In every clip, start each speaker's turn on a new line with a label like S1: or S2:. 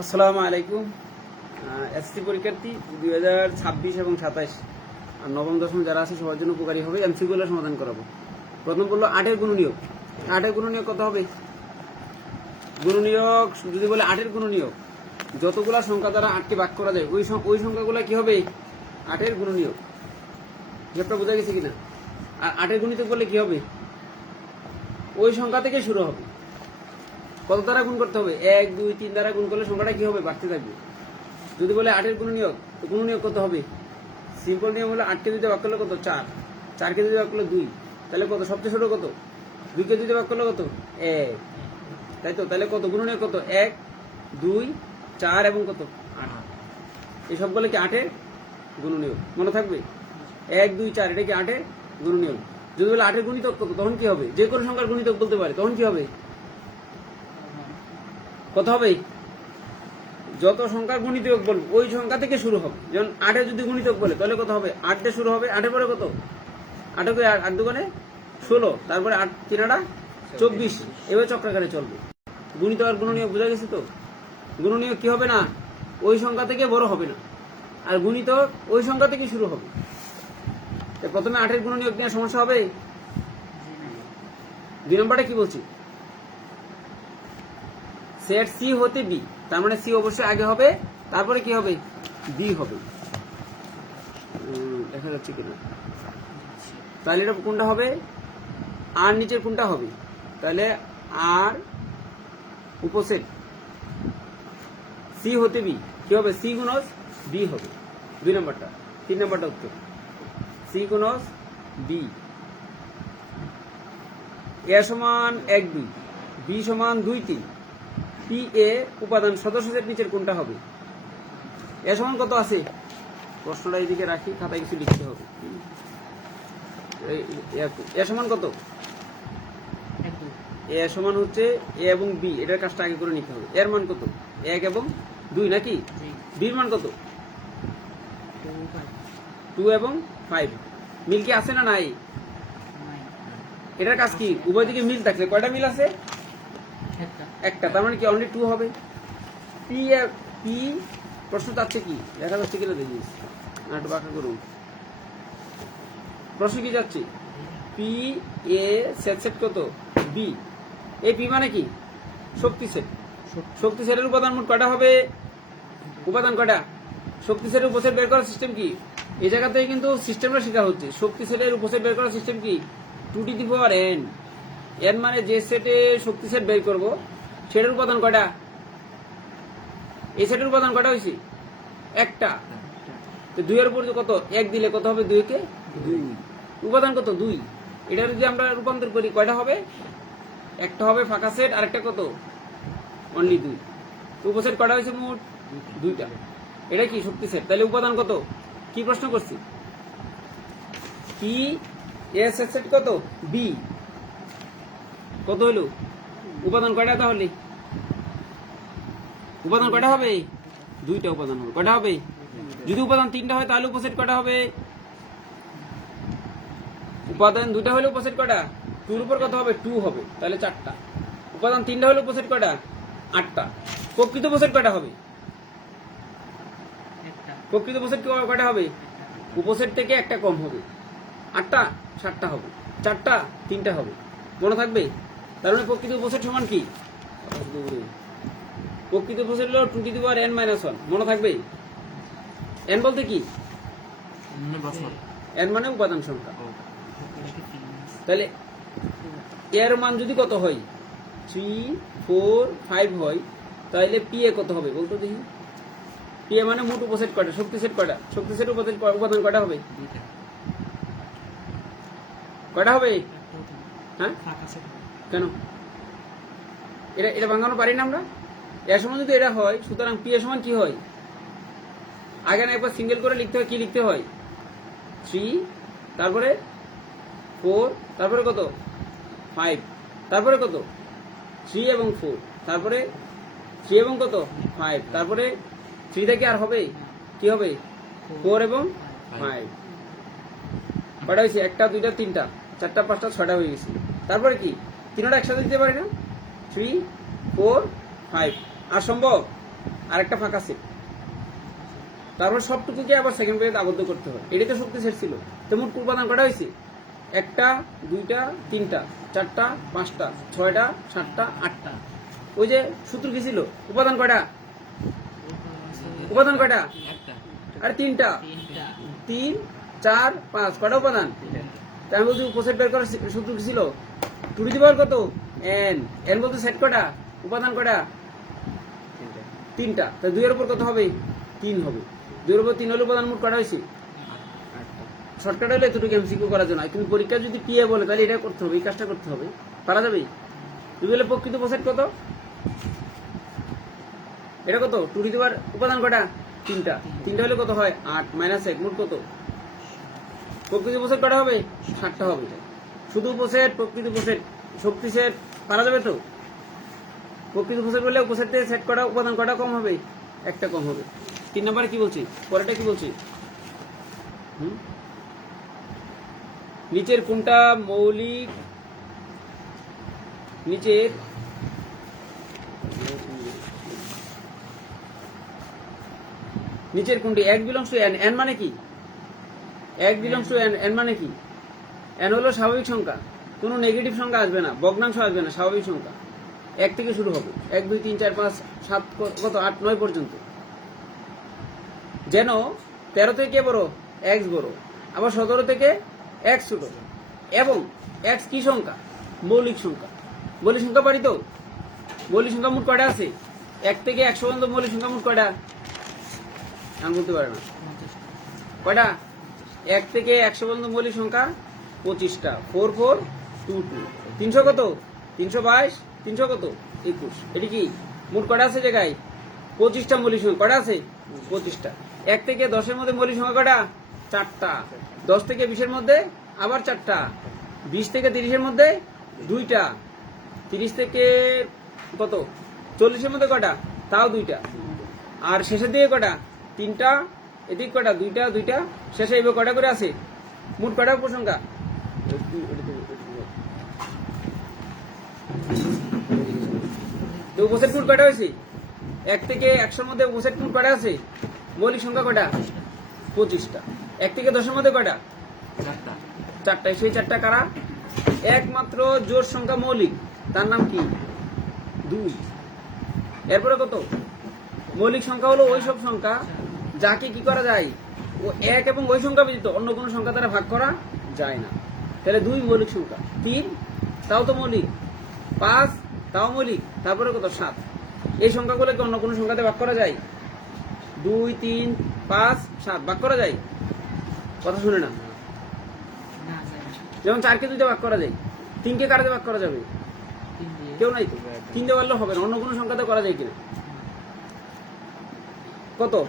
S1: আসসালামু আলাইকুম। এসসি পরীক্ষার্থী দুই হাজার ছাব্বিশ এবং সাতাইশ। আর নবম, দশম যারা আছে, সবার জন্য উপকারী হবে। এমসিগুলো সমাধান করাবো। প্রথম বলল আটের গুণনীয়ক। আটের গুণনীয়ক কত হবে? গুণনীয়ক যদি বলে আটের গুণনীয়ক, যতগুলা সংখ্যা দ্বারা আটকে ভাগ করা যায়, ওই ওই সংখ্যাগুলো কি হবে? আটের গুণনীয়ক। হিসাবটা বোঝা গেছে কিনা? আর আটের গুণিতক বললে কি হবে? ওই সংখ্যা থেকে শুরু হবে। কত দ্বারা গুণ করতে হবে? এক, দুই, তিন দ্বারা গুণ করলে সংখ্যাটা কি হবে? বাড়তে থাকবে। যদি বলে আটের গুণ নিয়োগ গুণ নিয়োগ কত হবে? সিম্পল নিয়ম হলো আটকে দুইটা ভাগ করলে কত? চার। চারকে দুই ভাগ করলে দুই। তাহলে কত? সবচেয়ে ছোট কত? দুইকে দুইটা ভাগ করলে কত? এক। তাই তো? তাহলে কত? গুণ কত? এক, দুই, চার এবং কত? আট। এই সবগুলো কি আটের? গুণ নিয়োগ মনে থাকবে? এক, দুই, চার, এটা কি আটের? গুণ নিয়োগ যদি বলে আটের গুণিতক কত, তখন কি হবে? যে কোনো সংখ্যার গুণিতক বলতে পারে। তখন কি হবে? কত হবে? যত সংখ্যার গুণিতক বলব, ওই সংখ্যা থেকে শুরু হবে। যেমন আটে যদি গুণিতক বলে, তাহলে কত হবে? আট শুরু হবে। আটে পরে কত? আটে আট দোকানে ষোলো, তারপরে আট তিন আটা চব্বিশ। এভাবে চক্রাকারে চলবে। গুণিত আর গুণনীয় বোঝা গেছে তো? গুণনীয় কি হবে না? ওই সংখ্যা থেকে বড় হবে না। আর গুণিত ওই সংখ্যা থেকে শুরু হবে। প্রথমে আটের গুণনীয়ক নিয়ে সমস্যা হবে? দুই নম্বরটা কি বলছি? সেট সি হতে বি, তার মানে সি অবশ্যই আগে হবে, তারপরে কি হবে? বি হবে। দেখা যাচ্ছে কিনা? তাহলে এটা কোনটা হবে? আর নিচের কোনটা হবে? তাহলে আর উপসেট সি হতে বি, কি হবে? সি গুণস বি হবে। দুই নম্বরটা, তিন নম্বরটা উত্তর। C গুণস B. এ সমান এক দুই, বি সমান দুই তিন। পি এ উপাদান সদস্যদের নিচের কোনটা হবে? এ সমান কত আছে? প্রশ্নটা এদিকে রাখি খাতায় কিছু লিখতে হবে। এ সমান কত? এ সমান হচ্ছে এ এবং বি এটার কাজটা আগে করে নিতে হবে। এর মান কত? এক এবং দুই নাকি? বির মান কত? টু এবং ফাইভ। মিল কি আছে না নাই। এটার কাজ কি? উভয় দিকে মিল থাকলে কয়টা মিল আছে? একটা, তার মানে কি অনলি টু হবে? পি পি প্রশ্ন চাচ্ছে কি? দেখা যাচ্ছে কিনা দেখিস আর একটু বাঁকা করুন। প্রশ্ন কি যাচ্ছে? পি এ সেট সেট কত? বি এ পি মানে কি? শক্তি সেট শক্তি সেটের উপাদান মোট কয়টা হবে? উপাদান কটা? শক্তি সেটের উপসেট বের করার সিস্টেম কি? এই জায়গাতে কিন্তু সিস্টেমটা শেখা হচ্ছে। শক্তি সেটের উপসেট বের করার সিস্টেম কি? Two to the power N N মানে যে সেটে শক্তি সেট বের করব সেটার উপাদান কয়টা? এই সেটের উপাদান কয়টা হয়েছে একটা। তো দুইয়ের উপর কত? এক দিলে কত হবে? দুইকে দুই। উপাদান কত? দুই। এটা যদি আমরা রূপান্তর করি কয়টা হবে? একটা হবে ফাঁকা সেট আর একটা কত? অনলি দুই। তো উপসেট কয়টা হয়েছে মোট? দুইটা। এটা কি শক্তি সেট? তাহলে উপাদান কত? কি প্রশ্ন করছি? কি? এ সেট কত? বি। কত হইল? উপাদান কয়টা তাহলে? উপাদান কয়টা হবে? দুইটা উপাদান হবে। কয়টা হবে? যদি উপাদান তিনটা হয়, তাহলে উপসেট কয়টা হবে? উপাদান দুটা হলে উপসেট কয়টা? টুর উপর কত হবে? টু হবে। তাহলে চারটা। উপাদান তিনটা হলে উপসেট কয়টা? আটটা। প্রকৃত উপসেট কয়টা হবে? প্রকৃত উপসেট কয়টা হবে? উপসেট থেকে একটা কম হবে। আটটা, সাতটা হবে। চারটা, তিনটা হবে। মনে থাকবে? তার মানে প্রকৃত উপসেট সমান কি? প্রকৃত উপসেট হলো two to power N minus one মনে থাকবে এন বলতে কি? এন মানে উপাদান সংখ্যা। তাহলে এর মান যদি কত হয়? থ্রি ফোর ফাইভ হয় তাহলে পি এ কত হবে বলতো দেখি। পি এ মানে মোট উপসেট কটা শক্তি সেট কয়টা? শক্তি সেট উপাদান উপাদান কটা হবে? কটা হবে? হ্যাঁ? কেন? এটা এটা ভাঙানো পারি না আমরা? এর সমান যদি এটা হয়, সুতরাং পি এর সমান কি হয়? আগে না একবার সিঙ্গেল করে লিখতে হয়, কি লিখতে হয়? থ্রি তারপরে ফোর তারপরে কত? ফাইভ তারপরে কত? থ্রি এবং ফোর তারপরে থ্রি এবং কত? ফাইভ তারপরে থ্রি থেকে আর হবে? কি হবে? ফোর এবং ফাইভ কটা হয়েছে? একটা, দুইটা, তিনটা, চারটা, পাঁচটা, ছয়টা হয়ে গেছে। তারপরে কি? তিনটা একসাথে দিতে পারি না? থ্রি ফোর ফাইভ আর সম্ভব আর একটা ফাঁকা সেট তারপর সবটুকুকে আবার সেকেন্ড ব্রেথ আবদ্ধ করতে হয় এটাই তো শক্তি সেট ছিল। তো মোট উপাদান কটা হয়েছে? একটা দুইটা তিনটা চারটা পাঁচটা ছয়টা সাতটা আটটা। ওই যে সূত্র কি ছিল? উপাদান কয়টা? উপাদান কয়টা? আরে তিনটা।
S2: তিনটা।
S1: তিন চার পাঁচ। কটা উপাদান? তাই আমি বলছি উপসেট বের করার সূত্র কি ছিল? টু টু দি পাওয়ার কত? এন। এন বলতে সেট কটা? উপাদান কটা? তিনটা। তাই দুইয়ের উপর কত হবে? তিন হবে। দুইয়ের উপর তিন হলে উপাদান মোট কটা হয়েছে? শর্টকাট হলে এতটুকু এমসিকিউ করার জন্য। কিন্তু পরীক্ষা যদি টিএ বলে তাহলে এটা করতে হবে এই কাজটা করতে হবে। পারা যাবে? তুই বলে প্রকৃত উপসেট কত? এটা কত? টু টু দি উপাদান কটা? তিনটা। তিনটা হলে কত হয়? আট। মাইনাস এক। মোট কত? প্রকৃতি উপসেট কটা হবে? ষাটটা হবে। শুধু উপসেট, প্রকৃতি উপসেট, শক্তি সেট, পারা যাবে তো? প্রকৃত উপসেট বললে উপসেট থেকে সেট করা, উপাদান কটা কম হবে, একটা কম হবে। তিন নম্বরে কি বলছি? পরেরটা কি বলছি? নিচের কোনটা মৌলিক? নিচের নিচের কোনটি? এক বিলংস টু এন এন মানে কি? এক বিলংস টু এন এন মানে কি? এন হলো স্বাভাবিক সংখ্যা। কোনো নেগেটিভ সংখ্যা আসবে না, ভগ্নাংশ আসবে না, স্বাভাবিক সংখ্যা। এক থেকে শুরু হবে। এক, দুই, তিন, চার, পাঁচ, সাত, কত? আট, নয় পর্যন্ত। যেন তেরো থেকে কে বড় এক্স বড়। আবার সতেরো থেকে এক্স ছোট। এবং এক্স কি সংখ্যা? মৌলিক সংখ্যা। মৌলিক সংখ্যা পারি তো? মৌলিক সংখ্যা মোট কয়টা আছে? এক থেকে একশো পর্যন্ত মৌলিক সংখ্যা মোট কয়টা? আমি বলতে পারে না। কয়টা? এক থেকে একশো পর্যন্ত মৌলিক সংখ্যা পঁচিশটা। Four four, two two. তিনশো কত? তিনশো বাইশ, তিনশো কত? একুশ। এটি কি? মোট কটা আছে জায়গায়? পঁচিশটা মৌলিক সংখ্যা। কটা আছে? পঁচিশটা। এক থেকে দশের মধ্যে মৌলিক সংখ্যা কটা? চারটা। দশ থেকে বিশের মধ্যে আবার চারটা। বিশ থেকে তিরিশের মধ্যে দুইটা। তিরিশ থেকে কত? চল্লিশের মধ্যে কটা? তাও দুইটা। আর শেষের দিকে কটা? তিনটা। এদিক কটা? দুইটা দুইটা। শেষে এবার কটা করে আছে? মোট কটা উপসংখ্যা? উপসেট মোট কটা হয়েছে এক থেকে একশোর মধ্যে উপসেট মোট কটা আছে মৌলিক সংখ্যা কটা পঁচিশটা এক থেকে দশের মধ্যে কটা
S2: চারটা
S1: সেই চারটা কারা একমাত্র জোর সংখ্যা মৌলিক তার নাম কি দুই এরপরে কত মৌলিক সংখ্যা হলো ওই সব সংখ্যা যাকে কি করা যায় ও এক এবং ওই সংখ্যা ব্যতীত অন্য কোনো সংখ্যা দ্বারা ভাগ করা যায় না তাহলে দুই মৌলিক সংখ্যা। তিন তাও তো মৌলিক। পাঁচ তাও মৌলিক। তারপরে কত? সাত। এই সংখ্যাগুলোকে অন্য কোনো সংখ্যাতে ভাগ করা যায়? দুই তিন পাঁচ সাত। ভাগ করা যায়? কথা শুনে না যেমন চারকে দুইটা ভাগ করা যায়। তিনকে কারাতে ভাগ করা যাবে? কেউ নাই তো। তিনটে পারলে হবে না। অন্য কোনো সংখ্যাতে করা যায় কিনা? কত?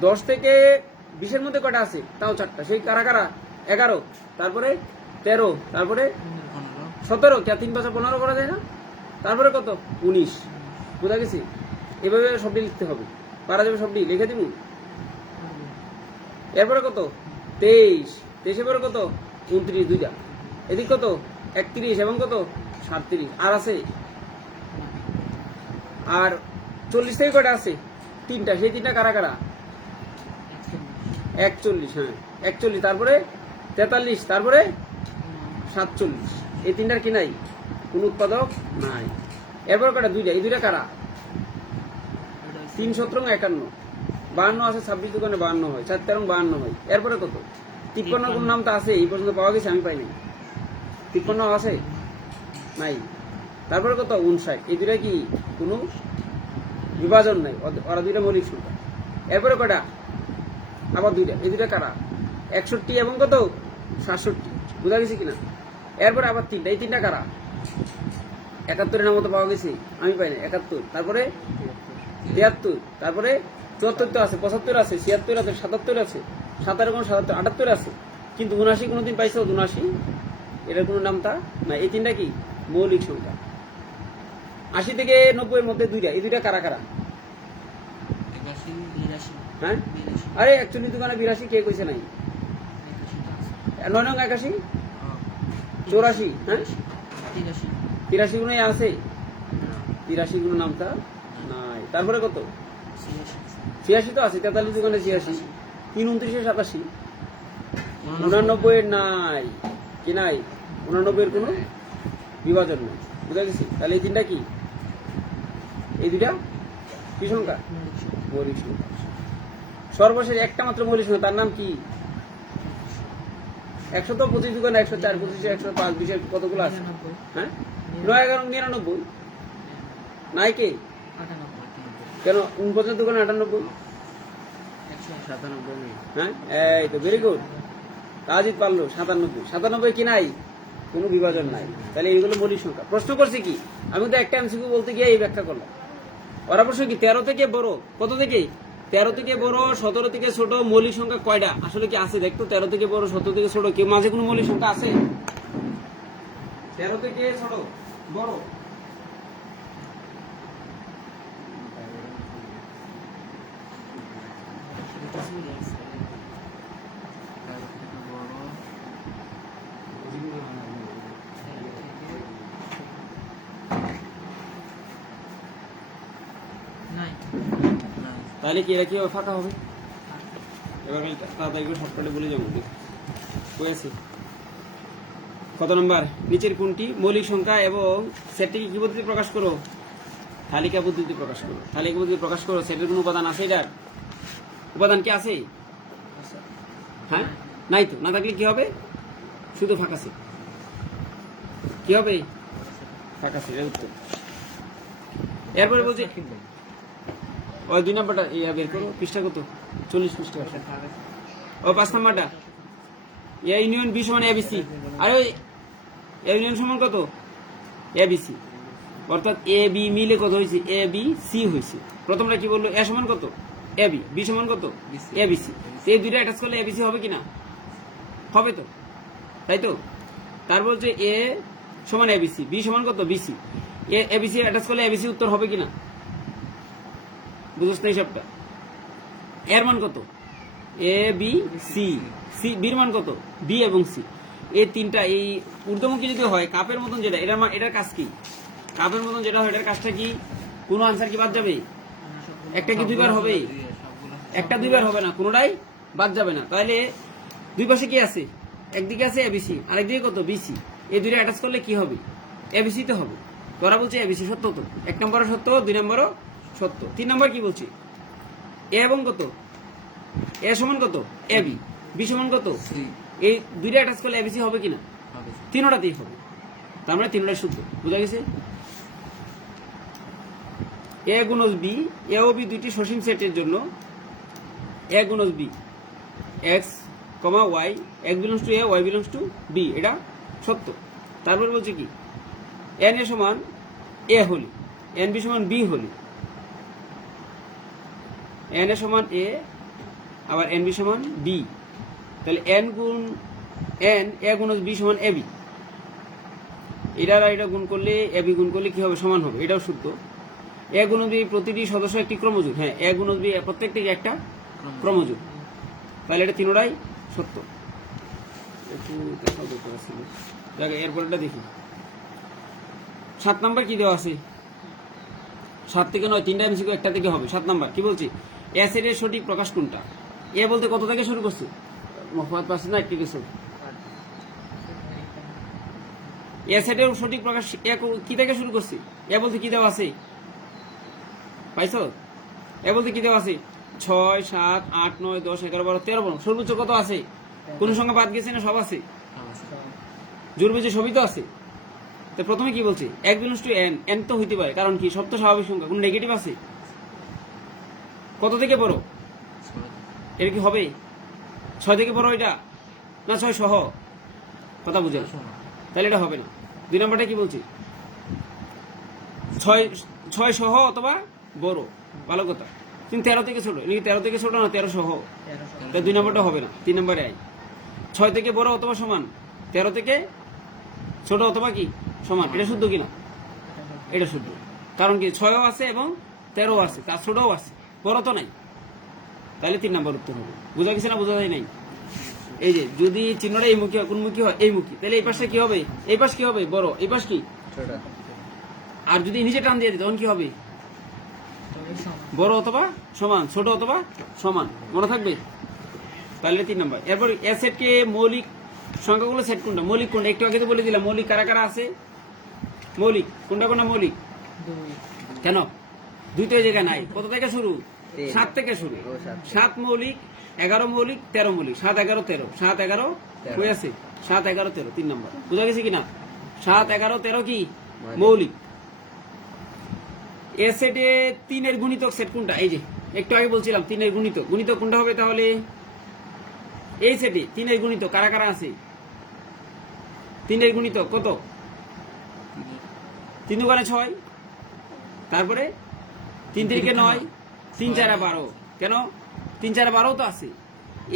S1: দশ থেকে বিশের মধ্যে কটা আছে? তাও চারটা। সেই কারা কারা? এগারো, তারপরে তেরো, তারপরে সতেরো কে তিন বছর পনেরো করা যায় না? তারপরে কত? উনিশ। বোঝা গেছি? এভাবে সবটি লিখতে হবে। পারা যাবে সবটি লিখে দিব? এরপরে কত? তেইশ। তেইশের পরে কত? উনত্রিশ, দুইটা। এদিক কত? একত্রিশ। এবং কত? সাতত্রিশ আর আছে? আর চল্লিশ থেকে কটা আছে? তিনটা। সেই তিনটা কারা কারা? একচল্লিশ। হ্যাঁ। একচল্লিশ। তারপরে তেতাল্লিশ, তারপরে সাতচল্লিশ। এই তিনটার কি নাই? কোন উৎপাদক নাই। এরপর কটা দুইটা। এই দুইটা কারা? তিন সতেরো একান্ন। বাহান্ন আছে, ছাব্বিশ দোকানে বাহান্ন হয়, চার তেরো বাহান্ন হয়। এরপরে কত? তিপ্পান্ন কোন নাম তো আছে, এই পর্যন্ত পাওয়া গেছে, আমি পাইনি। তিপ্পান্ন আছে? নাই। তারপরে কত? উনষাট। এই দুটা কি কোনো বিভাজন নাই? ওরা দুইটা মৌলিক সংখ্যা। এরপরে কটা আবার দুইটা। এই দুটা কারা? একষট্টি এবং কত? সাতষট্টি। বোঝা গেছে কিনা? এরপরে আবার তিনটা। এই তিনটা কারা? একাত্তরের নাম মতো পাওয়া গেছে। আমি পাই না। একাত্তর। তারপরে তিয়াত্তর। তারপরে চুয়াত্তর তো আছে পঁচাত্তর আছে ছিয়াত্তর আছে সাতাত্তর আছে সাতারো কোনো সাতাত্তর আটাত্তর আছে। কিন্তু উনআশি কোনোদিন পাইছো উনআশি এটার কোনো নাম তা না এই তিনটা কি? মৌলিক সংখ্যা। আশি থেকে নব্বইয়ের মধ্যে দুইটা। এই দুইটা কারা কারা? হ্যাঁ? আরে একচল্লিশ দোকানে বিরাশি কে কইছে নাই? নয় নং একাশি। চৌরাশি হ্যাঁ?
S2: তিরাশি।
S1: তিরাশি গুণে আছে? তিরাশি গুণ নামটা নাই। তারপরে কত?
S2: ছিয়াশি।
S1: ছিয়াশি তো আছে তেতাল্লিশ দোকানে ছিয়াশি। তিন উনত্রিশে সাতাশি। উনানব্বই। এর নাই। কি নাই? উনানব্বই এর কোনো বিভাজন নেই। বুঝা গেছি? তাহলে এই তিনটা কি? এই দুটা কি সংখ্যা। মৌলিক সংখ্যা। সর্বশেষ একটা মাত্র মৌলিক সংখ্যা তার নাম কি? একশো তো পঁচিশ দোকানে একশো চার পঁচিশে একশো পাঁচ বিশে কতগুলো আছে? হ্যাঁ? নয় এগারো নিরানব্বই। নাই কে কেন? উনপঞ্চাশ দোকানে আটানব্বই।
S2: সাতানব্বই
S1: হ্যাঁ? এই তো ভেরি গুড তাজিদ পারল সাতানব্বই। সাতানব্বই কি নাই? কোনো বিভাজন নাই। তাহলে এইগুলো মৌলিক সংখ্যা। প্রশ্ন করছি কি? আমি তো একটা এমসিকিউ বলতে গিয়ে এই ব্যাখ্যা করলাম। ওরা প্রশ্ন কি তেরো থেকে বড়? কত থেকে? তেরো থেকে বড়, সতেরো থেকে ছোট মৌলিক সংখ্যা কয়টা? আসলে কি আছে? দেখতো তেরো থেকে বড়, সতেরো থেকে ছোট কেউ মাঝে কোনো মৌলিক সংখ্যা আছে? তেরো থেকে ছোট, বড়। তাহলে কি এরা কি? ফাঁকা হবে? এবার আমি তাড়াতাড়ি করে শর্টকাটে বলে যাব হয়েছে কত নম্বর? নিচের কোনটি? মৌলিক সংখ্যা এবং সেটটিকে কি পদ্ধতি প্রকাশ করো? তালিকা পদ্ধতি প্রকাশ করো। তালিকা পদ্ধতি প্রকাশ করো, সেটের কোনো উপাদান আছে এটার? উপাদান কি আছে? হ্যাঁ? নাই তো। না থাকলে কি হবে? শুধু ফাঁকা সেট। কি হবে? ফাঁকা সেট এর উত্তর। এরপরে বলছে ওই দুই নম্বরটা ইয়া বের করো পৃষ্ঠা কত? চল্লিশ পৃষ্ঠা ও পাঁচ নম্বরটা। এ ইউনিয়ন বি সমান এবিসি আরে ওই এ ইউনিয়ন সমান কত? এবিসি অর্থাৎ এ বি মিলে কত হয়েছে? এ বি সি হয়েছে। প্রথমটা কি বলল? এ সমান কত? A B. বি সমান কত? A B C. এই দুইটা অ্যাটাচ করলে এবিসি হবে কিনা? হবে তো। তাই তো? তার বলছে এ সমান এবিসি বি সমান কত? বিসি এ এবিসি অ্যাটাচ করলে এবিসি উত্তর হবে কিনা? বুঝছ না হিসাবটা এর মান কত? এ বি সি সি বির মান কত? বি এবং সি এই তিনটা, এই ঊর্ধ্বমুখী যদি হয়, কাপের মতন যেটা, এটার এটার কাজ কি? কাপের মতন যেটা হয়, এটার কাজটা কি? কোনো আনসার কি বাদ যাবে? একটা কি দুইবার হবে? একটা দুইবার হবে না, কোনোটাই বাদ যাবে না। তাহলে দুই পাশে কি আছে? একদিকে আছে এবিসি আরেকদিকে কত? বিসি এই দুইটা অ্যাটাচ করলে কি হবে? এবিসি তো হবে। তোরা বলছে এবিসি সত্য তো? এক নম্বরও সত্য, দুই নম্বরও সত্য। তিন নম্বর কি বলছি? এ এবং কত? এ সমান কত? A B. বি সমান কত? এই দুইটা অ্যাটাচ করলে এবিসি হবে কিনা? তিনোটাতেই হবে। তার মানে তিনোটাই শুদ্ধ বোঝা গেছে? এ গুণজ বি এ ও বি দুইটি সসীম সেটের জন্য A গুণজ B X comma Y X belongs to A Y belongs to B. এটা সত্য। তারপর বলছে কি? এন এ সমান এ হলি। এন বি সমান বি হলি। এন এ সমান এ আবার এন বি সমান বি তাহলে এন গুণ এন এ গুণ বি সমান এ বি এটা আর এটা গুণ করলে এ বি গুণ করলে কি হবে? সমান হবে। এটাও শুদ্ধ। এ গুণ বি প্রতিটি সদস্য একটি ক্রমযুগ। হ্যাঁ এ গুণ বি প্রত্যেকটি একটা ক্রমযুগ। তাহলে এটা তিনোটাই সত্য। একটু দেখাও দরকার ছিল এরপরটা দেখি সাত নাম্বার কি দেওয়া আছে? সাত থেকে নয় তিনটা এমসিকিউ একটা থেকে হবে। সাত নাম্বার, কি বলছি? অ্যাসিড এর সঠিক প্রকাশ কোনটা? এ বলতে কত থেকে শুরু করছে? মোহাম্মদ পাশে না, একটি কিছু অ্যাসিডের সঠিক প্রকাশ কো- থেকে শুরু করছে? এ বলতে কি দেওয়া আছে? পাইছো? এ বলতে কি দেওয়া আছে? ছয়, সাত, আট, নয়, দশ, এগারো, বারো, তেরো বারো সর্বোচ্চ কত আছে? কোন সংখ্যা বাদ গেছে না সব আছে? জুড়বে যে সবই তো আছে। তো প্রথমে কি বলছে? এক বিলংস টু এন এন তো হইতে পারে। কারণ কি? সব তো স্বাভাবিক সংখ্যা। কোন নেগেটিভ আছে? কত থেকে বড় এটা কি হবে? ছয় থেকে বড় এটা? না ছয় সহ? কথা বুঝে। তাহলে এটা হবে না। দুই নম্বরটা কি বলছি? ছয় ছয় সহ অথবা বড়। ভালো কথা। কিন্তু তেরো থেকে ছোট নাকি তেরো থেকে ছোট না তেরো সহ? তাই দুই নম্বরটা হবে না। তিন নম্বরে আই ছয় থেকে বড় অথবা সমান? তেরো থেকে ছোট অথবা কি? সমান। এটা শুদ্ধ কিনা? এটা শুদ্ধ। কারণ কি? ছয়ও আছে এবং তেরো আছে। তার ছোটও আছে। বড় তো নাই। তাহলে তিন নম্বর উত্তর হবে। বোঝা গেছে না বোঝা যায় নাই? এই যে যদি চিহ্নটা এই মুখী হয় কোন মুখী হয়? এই মুখী। তাহলে এই পাশে কি হবে? এই পাশ কি হবে? বড়। এই পাশ কি? আর যদি নিচে টান দিয়ে দিই তখন কি হবে? বড় অথবা সমান ছোট অথবা সমান। মনে থাকবে? তাহলে তিন নম্বর। এরপর এ সেটকে মৌলিক সংখ্যাগুলো সেট কোনটা? মৌলিক কোনটা? একটু আগে তো বলে দিলাম মৌলিক কারা কারা আছে? মৌলিক। কোনটা কোনটা মৌলিক? কেন? দুইটা জায়গা নাই। কত থেকে শুরু। সাত থেকে শুরু।
S3: সাত।
S1: মৌলিক এগারো মৌলিক তেরো মৌলিক। সাত এগারো তেরো। সাত এগারো। হয়ে আছে সাত এগারো তেরো তিন নম্বর। বুঝা গেছে কিনা? সাত এগারো তেরো কি?
S3: মৌলিক।
S1: এ সেটে তিনের গুণিতক সেট কোনটা? এই যে একটু আগে বলছিলাম তিনের গুণিতক। গুণিতক কোনটা হবে তাহলে? এই সেটে তিনের গুণিতক কারা কারা আছে? তিনের গুণিতক কত? তিন। দুগানে ছয়। তারপরে তিন তিরিকে নয়। তিন চারা বারো। কেন? তিন চারা বারো তো আছে।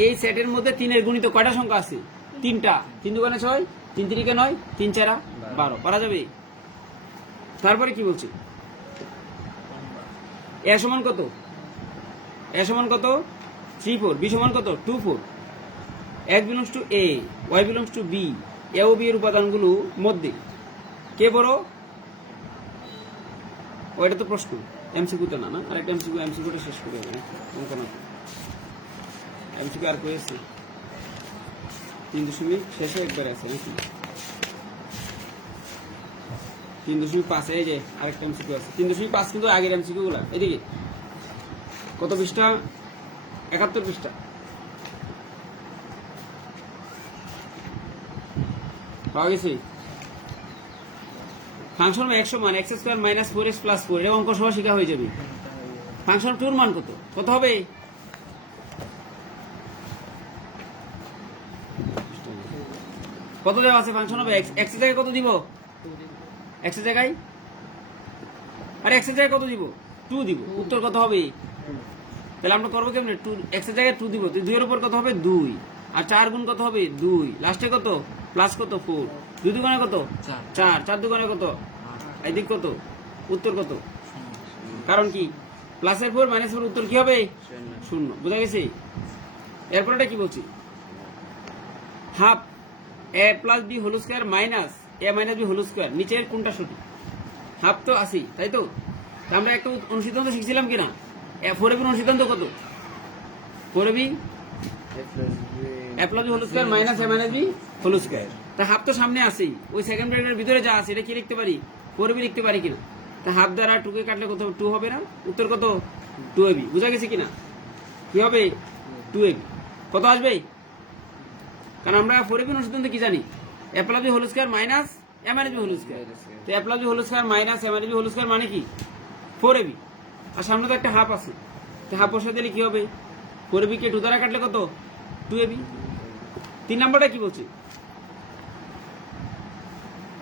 S1: এই সেটের মধ্যে তিনের গুণিত কয়টা সংখ্যা আছে? তিনটা। তিন দুগানে ছয়, তিন তিরিকে নয়, তিন চারা বারো। পারা যাবে। তারপরে কি বলছি? এ সমান কত? এ সমান কত? Three four. বি সমান কত? Two four. এক belongs to A, Y belongs to B. A O B এর উপাদানগুলো মধ্যে। কে বড়? ওইটা তো প্রশ্ন। এমসিকিউতে না না? আরেকটা এমসিকিউ এমসিকিউটা শেষ করে হবে অঙ্ক না? এমসিকিউ আর কয়েছে তিন দশমিক শেষে একবার আছে, নাকি? তিন দশমিক পাঁচ, এই যে আরেকটা এমসিকিউ আছে। তিন দশমিক পাঁচ কিন্তু আগেরগুলা। এদিকে। কত পৃষ্ঠা? একাত্তর পৃষ্ঠা। পাওয়া গেছে? ফাংশন এক্স সমান X square minus four X plus four এটা অঙ্ক সহ শিখা হয়ে যাবে। ফাংশন টুর মান কত? কত হবে? কত দেওয়া আছে? ফাংশন হবে এক্স জায়গায় কত দিব? এক্স জায়গায়? আর এক্স জায়গায় কত দিব? টু দিব। উত্তর কত হবে? তাহলে আমরা করব কেমন? টু এক্স জায়গায় টু দিব। দুইয়ের উপর কত হবে? দুই। আর চার গুণ কত হবে? দুই। লাস্টে কত? প্লাস কত? ফোর দুই দুগুণে কত?
S2: চার।
S1: চার। দুগুণে কত? এদিক কত? উত্তর কত? কারণ কি? প্লাসের ফোর মাইনাস ফোর উত্তর কি হবে?
S3: শূন্য।
S1: বুঝা গেছে? এরপর এটা কি বলছি? Half A plus B whole square minus A minus B whole square নিচের কোনটা সঠিক? হাফ তো আসি তাই তো? তা আমরা একটা অনুসিদ্ধান্ত শিখছিলাম কিনা? এ ফোর এবির অনুসিদ্ধান্ত কত? Four AB
S3: A plus B
S1: A B whole square minus A minus B whole square তা হাফ তো সামনে আসেই ওই সেকেন্ড ব্র্যাকেটের ভিতরে যা আছে, এটা কি লিখতে পারি? ফোর এবি লিখতে পারি কিনা? তা হাফ দ্বারা টুকে কাটলে কত? টু হবে না? উত্তর কত? টু এবি বুঝা গেছে কিনা? কি হবে? টু এবি কত আসবে? কারণ আমরা ফোর এবি অনুসিদ্ধান্ত কি জানি? A plus B whole square minus A minus B whole square তো A B whole square minus A minus B whole square মানে কি? ফোর এবি আর সামনে তো একটা হাফ আছে। তো হাফ বসে দিলে কি হবে? ফোর এবি কে টু দ্বারা কাটলে কত? টু এবি তিন নাম্বারটা কি বলছে?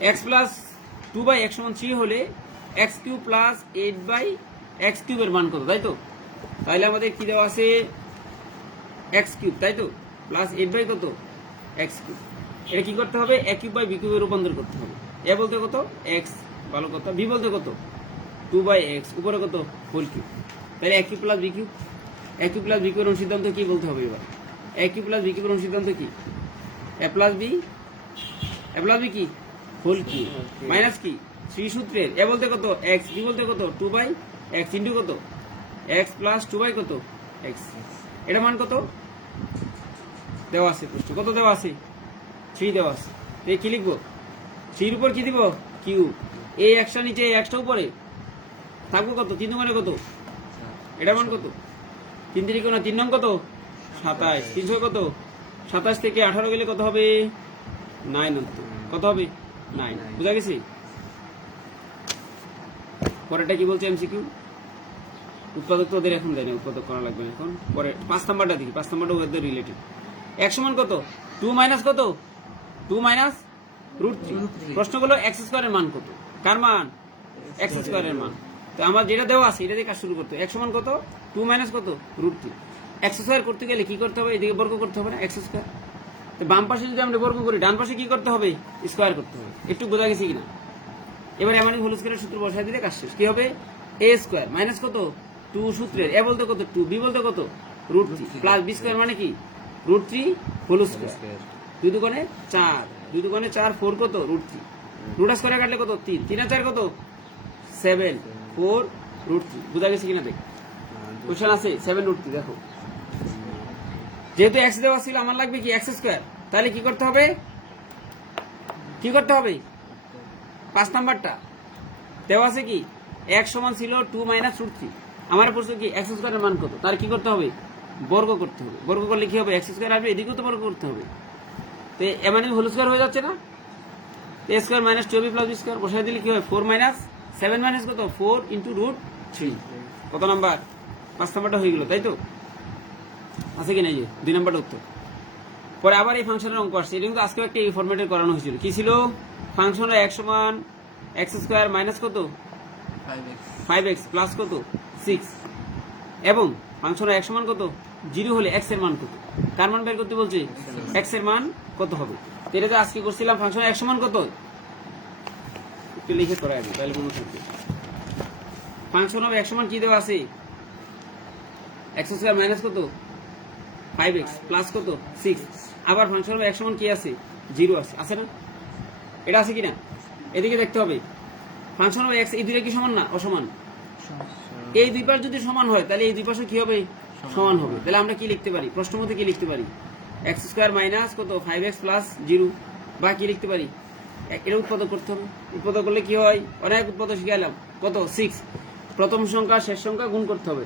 S1: X plus two by X সমান থ্রি হলে X cube plus eight by X কিউবের মান কত, তাই তো? তাহলে আমাদের কি দেওয়া আছে? এক্স কিউব তাই তো? প্লাস এইট বাই কত? এক্স কিউব এটা কি করতে হবে? এক কিউব বাই বি কিউবে রূপান্তর করতে হবে। এ বলতে কত? এক্স ভালো কথা। বি বলতে কত? টু বাই এক্স উপরে কত? হোল কিউব তাহলে A cube plus B cube A cube plus B কিউবের সিদ্ধান্ত কি বলতে হবে এবার? এক কিউব প্লাস বি কিউবের সিদ্ধান্ত কি? A plus B A plus B কি? হোল কি মাইনাস কি থ্রি সূত্রের এ বলতে কত? এক্স বি বলতে কত? টু বাই এক্স ইন্টু কত? এক্স প্লাস টু বাই কত? এক্স এটা মান কত? দেওয়া আছে প্রশ্ন। কত দেওয়া আছে? থ্রি দেওয়া আছে। এই কি লিখব? থ্রির উপর কি দিব? কিউ এই একশো নিচে একশো উপরে। থাকব কত? তিন মানে কত? এটা মান কত? তিন তিরিকে না তিন নং কত? সাতাশ। তিনশো কত? সাতাশ থেকে আঠারো গেলে কত হবে? নাইন অন্ত কত হবে? নাইন। বুঝা গেছি? পরেরটা কি বলছে এমসিকিউ উৎপাদক তো ওদের এখন দেয় না উৎপাদক করা লাগবে এখন। পরে পাঁচ নাম্বারটা দেখি পাঁচ নাম্বারটা ওদের রিলেটেড এক সমান কত? টু মাইনাস কত? টু মাইনাস রুট থ্রি প্রশ্নগুলো এক্স স্কোয়ারের মান কত? কার মান? এক্স স্কোয়ারের মান। তো আমার যেটা দেওয়া আছে এটা দিয়ে কাজ শুরু করতে এক সমান কত? টু মাইনাস কত? রুট থ্রি এক্স স্কোয়ার করতে গেলে কি করতে হবে? এদিকে বর্গ করতে হবে না? এক্স স্কোয়ার তো বাম পাশে যদি আমরা বর্গ করি ডান পাশে কি করতে হবে? স্কোয়ার করতে হবে। একটু বোঝা গেছে কিনা? এবার এমন হোল স্কোয়ারের সূত্র বসায় দিলে কাজ শেষ। কি হবে? এ স্কোয়ার মাইনাস কত? টু সূত্রের। এ বলতে কত? টু বি বলতে কত? Root three plus B square মানে কি? রুট থ্রি হোল স্কোয়ার দুই দুগুণে চার। দুই দুগুণে চার ফোর কত? রুট থ্রি রুট স্কোয়ারে কাটলে কত? তিন। তিন আর চার কত? সেভেন ফোর রুট থ্রি বুঝা গেছে কিনা দেখ? কোশ্চেন আছে? সেভেন রুট থ্রি দেখো। যেহেতু এক্স দেওয়া ছিল, আমার লাগবে কি এক্স স্কোয়ার তাহলে কি করতে হবে? কি করতে হবে? পাঁচ নাম্বারটা। দেওয়া আছে কি? এক সমান ছিল টু মাইনাস রুট থ্রি আমার প্রশ্ন কি এক্স স্কোয়ারের মান কত? তার কি করতে হবে? বর্গ করতে হবে। বর্গ করলে কি হবে? এক্স স্কোয়ার আসবে, এদিকেও তো বর্গ করতে হবে। তো এ মানে হোল স্কোয়ার হয়ে যাচ্ছে না? A square minus two B plus B square বসাই দিলে কি হবে ফোর মাইনাস সেভেন মাইনাস কত? ফোর ইন্টু রুট থ্রি কত নাম্বার? পাঁচ নাম্বারটা হয়ে গেল, তাই তো? আছে কি না যে দুই নাম্বারটা উত্তর। পরে আবার এই ফাংশনের অঙ্ক আসছে। এটা কিন্তু আজকে একটা এই ফরম্যাটে করানো হয়েছিল। কি ছিল? ফাংশনের এক সমান এক্স স্কোয়ার মাইনাস কত?
S2: ফাইভ এক্স
S1: প্লাস কত? সিক্স এবং ফাংশনের এক সমান কত? জিরো হলে এক্সের মান কত? কার মান বের করতে বলছে? এক্সের মান কত হবে? এটা যে আজকে করছিলাম। ফাংশনের এক সমান কত? একটু লিখে করা যাবে তাহলে মনে থাকবে ফাংশন হবে এক সমান কি দেওয়া আছে? এক্স স্কোয়ার মাইনাস কত? ফাইভ এক্স প্লাস কত? সিক্স আবার ফাংশন হবে এক সমান কি আছে? জিরো আছে। আছে না? এটা আছে কি না এদিকে দেখতে হবে। ফাংশন হবে এক্স এই দুইটা কি সমান না? অসমান। এই দুই পাশ যদি সমান হয় তাহলে এই দুই পাশে কি হবে? সমান হবে। তাহলে আমরা কি লিখতে পারি? প্রশ্ন মধ্যে কি লিখতে পারি? এক্স স্কোয়ার মাইনাস কত? ফাইভ এক্স প্লাস জিরো বা কি লিখতে পারি? এটা উৎপাদক করতে হবে। উৎপাদক করলে কি হয়? অনেক উৎপাদক শিখে এলাম। কত? সিক্স প্রথম সংখ্যা শেষ সংখ্যা গুণ করতে হবে।